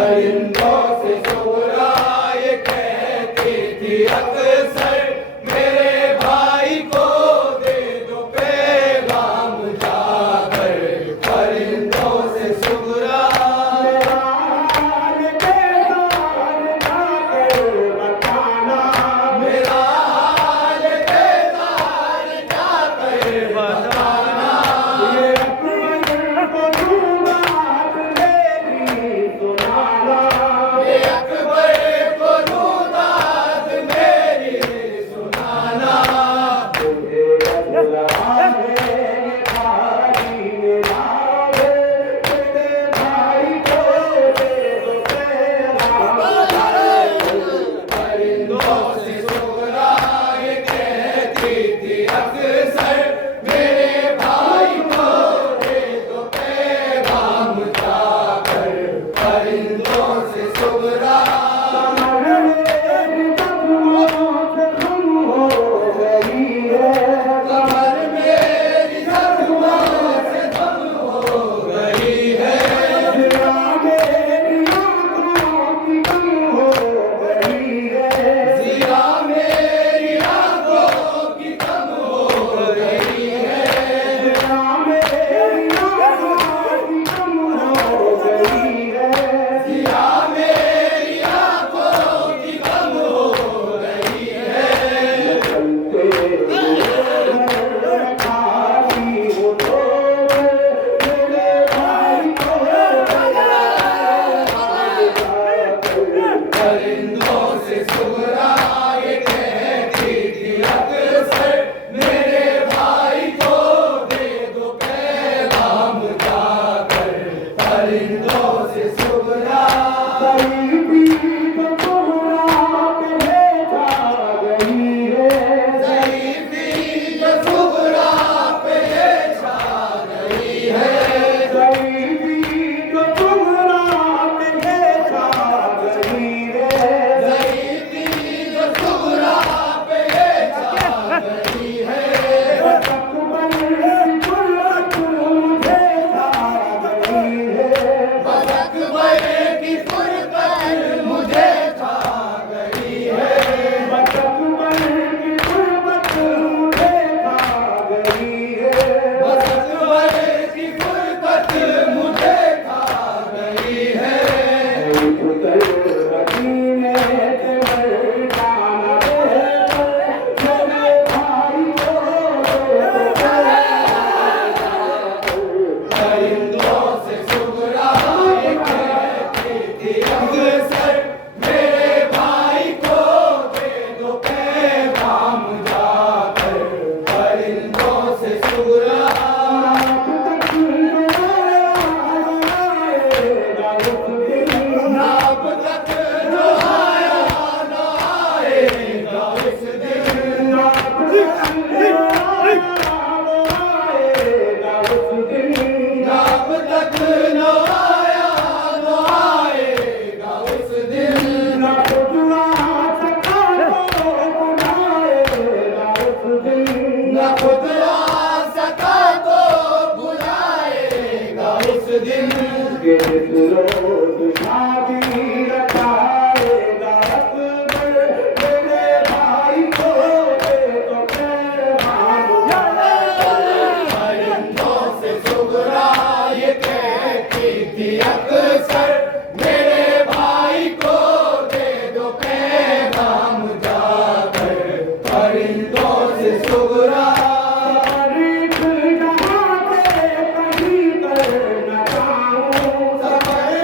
परिंदों से सुगरा ये कहती थी अक्सर, मेरे भाई को दे दो पैगाम जाकर। परिंदों से सुगरा मेरा हाल बेजार जाकर बताना। ये अकबर को रूदात मेरी सुनाना। परिंदों से सुगरा ये कहती थी अक्सर, मेरे भाई को दे दो पैगाम जाकर। परिंदों से सुगरा कमर मेरी जख्मों से धम हो गई है। जिया मेरी आंखों की कम हो गई है। जिया मेरी आंखों की कम हो गई है। परिंदों से सुगरा ये कहती थी अक्सर, मेरे भाई को दे दो पैगाम जाकर। परिंदों से सुगरा ज़ईफ़ी जो सुगरा पे छा गई है। ज़ईफ़ी जो सुगरा पे छा गई है। बस अकबर की फुरकत मुझे खा गई है। बस अकबर की फुरकत मुझे खा गई है। परिंदों से सुगरा ये कहती थी अक्सर, मेरे भाई को दे दो पैगाम जाकर। परिंदों से सुगरा नाप तक जो आया न आएगा इस दिन। नाप तक न आया न आएगा उस दिन। न खुदवा सका तो बुलाएगा उस दिन। परिंदों से सुगरा ये कहती थी अक्सर, मेरे भाई को दे दो पैगाम जाकर। परिंदों से सुगरा सफर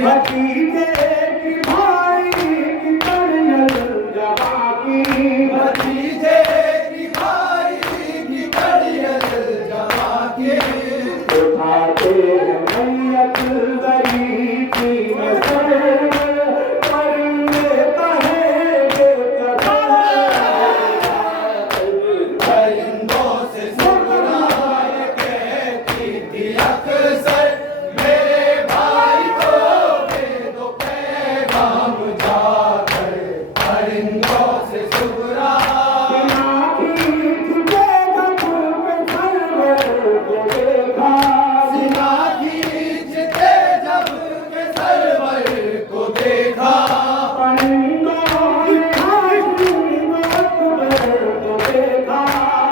भतीजे की भाई की कड़ियल जवा की, भतीजे की भाई की कड़ियल जवा की, उठाते मैयत गरीब की नजर, परिंदे कहेंगे परिंदों से सुगना ये कहती थी अक्सर, मेरे भाई को दे दो पैगाम जाकर, परिंदों से सुगना सिना खींचते जब के सरवर को देखा, परिंदों ने हाशिम जो अकबर को देखा,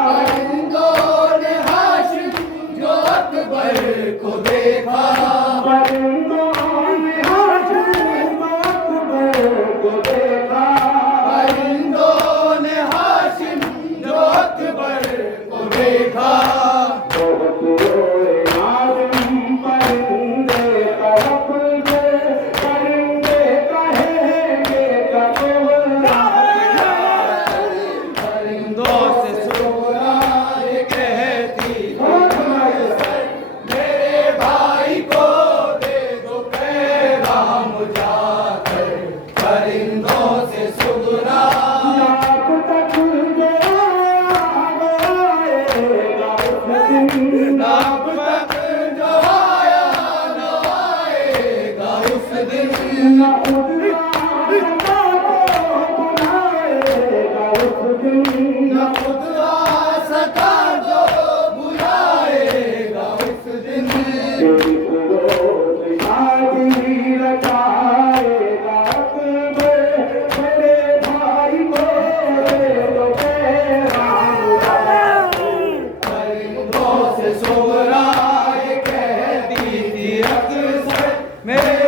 परिंदों ने हाशिम जो अकबर को देखा, परिंदों ने हाशिम जो अकबर को देखा, बहुत रोए नाज़िम परिंदे तड़प गए, परिंदे कहेंगे परिंदों से सुगना ये कहती मेरे भाई को दे दो पैगाम जाकर, परिंदों से सुगना नाक तक जो आएगा उस दिन, नाक तक जो आया न आएगा उस दिन, न उदरा सका तो बुलाएगा उस दिन, न उदरा सका जो बुलाएगा उस दिन, शादी रचाएगा अकबर, मेरे भाई को दे दो पैगाम जाकर, परिंदों से सुगना ये कहती थी अक्सर, मेरे